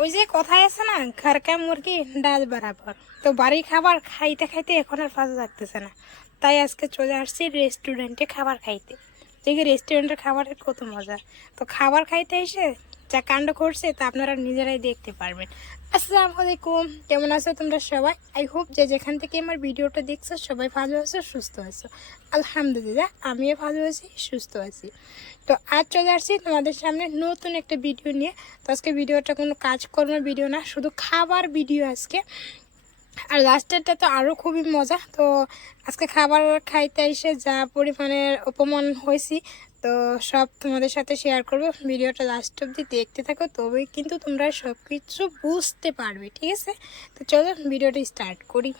ওই যে কথায় আছে না ঘর ঘরকা মুরগি, ডাল বরাবর। তো বাড়ির খাবার খাইতে খাইতে এখন আর ভালো থাকতেছে না। তাই আজকে চলে আসছি রেস্টুরেন্টে খাবার খাইতে। দেখি রেস্টুরেন্টের খাবারের কত মজা। তো খাবার খাইতে এসে যা কাণ্ড করছে তা আপনারা নিজেরাই দেখতে পারবেন। আসসালামু আলাইকুম, কেমন আছো তোমরা সবাই? আই হোপ যে যেখান থেকে আমার ভিডিওটা দেখছ সবাই ভালো আছো, সুস্থ আছো। আলহামদুলিল্লাহ, আমিও ভালো আছি, সুস্থ আছি। তো আজ চলে আসছি তোমাদের সামনে নতুন একটা ভিডিও নিয়ে। তো আজকে ভিডিওটা কোনো কাজকর্মের ভিডিও না, শুধু খাবার ভিডিও আজকে। আর লাস্টেরটা তো আরও খুবই মজা। তো আজকে খাবার খাইতে এসে যা পরিমাণের অপমান হয়েছি, তো সব তোমাদের সাথে শেয়ার করব। ভিডিওটা লাস্ট অব্দি দেখতে থাকো তবে কিন্তু তোমরা সব কিছু বুঝতে পারবে, ঠিক আছে? তো চলো ভিডিওটা স্টার্ট করি।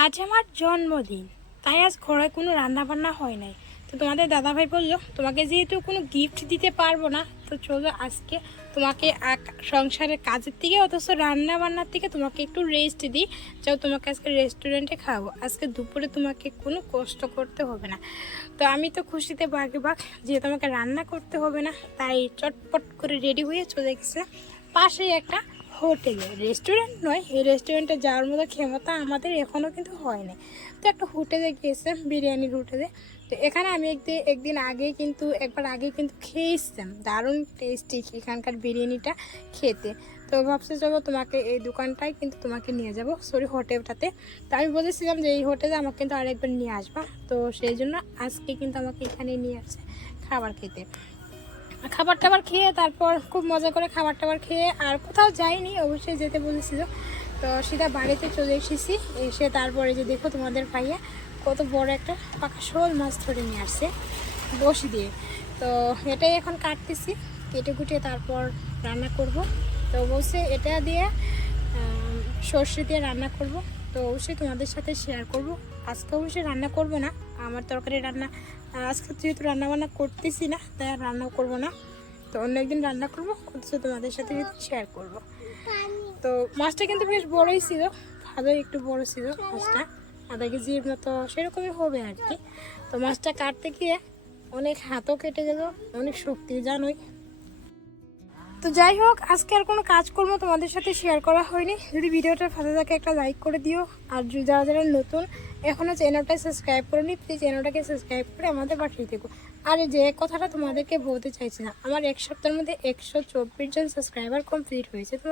আজ আমার জন্মদিন। তাই আজ ঘরে কোনো রান্না বান্না হয় নাই। তো তোমাদের দাদাভাই বলল, তোমাকে যেহেতু কোনো গিফট দিতে পারব না, তো চলো আজকে তোমাকে এক- সংসারের কাজের থেকে অথচ রান্না বান্নার থেকে তোমাকে একটু রেস্ট দিই। যাও, তোমাকে আজকে রেস্টুরেন্টে খাব আজকে দুপুরে তোমাকে কোনো কষ্ট করতে হবে না। তো আমি তো খুশিতে বাঘে বাঘ যে তোমাকে রান্না করতে হবে না, তাই চটপট করে রেডি হয়ে চলে গেছে। পাশেই একটা হোটেলে। রেস্টুরেন্ট নয়, এই রেস্টুরেন্টে যাওয়ার মতো ক্ষমতা আমাদের এখনও কিন্তু হয়নি। তো একটা হোটেলে গিয়েছিলাম বিরিয়ানির হোটেলে। তো এখানে আমি একদিন একদিন আগে কিন্তু, একবার আগে কিন্তু খেয়েছিলাম। দারুণ টেস্টি এখানকার বিরিয়ানিটা খেতে। তো ভাবছি চলো তোমাকে এই দোকানটায় কিন্তু তোমাকে নিয়ে যাব সরি হোটেলটাতে। তো আমি বলেছিলাম যে এই হোটেলে আমাকে কিন্তু আরেকবার নিয়ে আসবা। তো সেই জন্য আজকে কিন্তু আমাকে এখানে নিয়ে আসছে খাবার খেতে। খাবার টাবার খেয়ে তারপর খুব মজা করে খাবার টাবার খেয়ে আর কোথাও যাইনি, অবশ্যই যেতে বলেছিল। তো সেটা বাড়িতে চলে এসেছি, এসে তারপরে যে দেখো তোমাদের ভাইয়া কত বড় একটা পাকা শোল মাছ ধরে নিয়ে আসছে বসি দিয়ে। তো এটাই এখন কাটতেছি, কেটে কুটে তারপর রান্না করব। তো অবশ্যই এটা দিয়ে সর্ষে দিয়ে রান্না করব। তো অবশ্যই তোমাদের সাথে শেয়ার করব। আজকে অবশ্যই রান্না করব না আমার তরকারি রান্না আজকে যেহেতু রান্নাবান্না করতেছি না, তাই আর রান্নাও করব না। তো অন্য একদিন রান্না করব, অথচ তোমাদের সাথে শেয়ার করব। তো মাছটা কিন্তু বেশ বড়ই ছিল, ভালোই একটু বড় ছিল মাছটা। আধা কেজির মতো সেরকমই হবে আর কি। তো মাছটা কাটতে গিয়ে অনেক হাতও কেটে গেল, অনেক শক্তি জানোই। তো যাই হোক, আজকে আর কোনো কাজকর্ম তোমাদের সাথে শেয়ার করা হয়নি। যদি ভিডিওটা ভালো থাকে, একটা লাইক করে দিও। আর যারা যারা নতুন এখনও চ্যানেলটা সাবস্ক্রাইব করে নি প্লিজ চ্যানেলটাকে সাবস্ক্রাইব করে আমাদের পাঠিয়ে দেবো আর যে কথাটা তোমাদেরকে বলতে চাইছি না আমার এক সপ্তাহের মধ্যে একশো চব্বিশ জন সাবস্ক্রাইবার কমপ্লিট হয়েছে। তো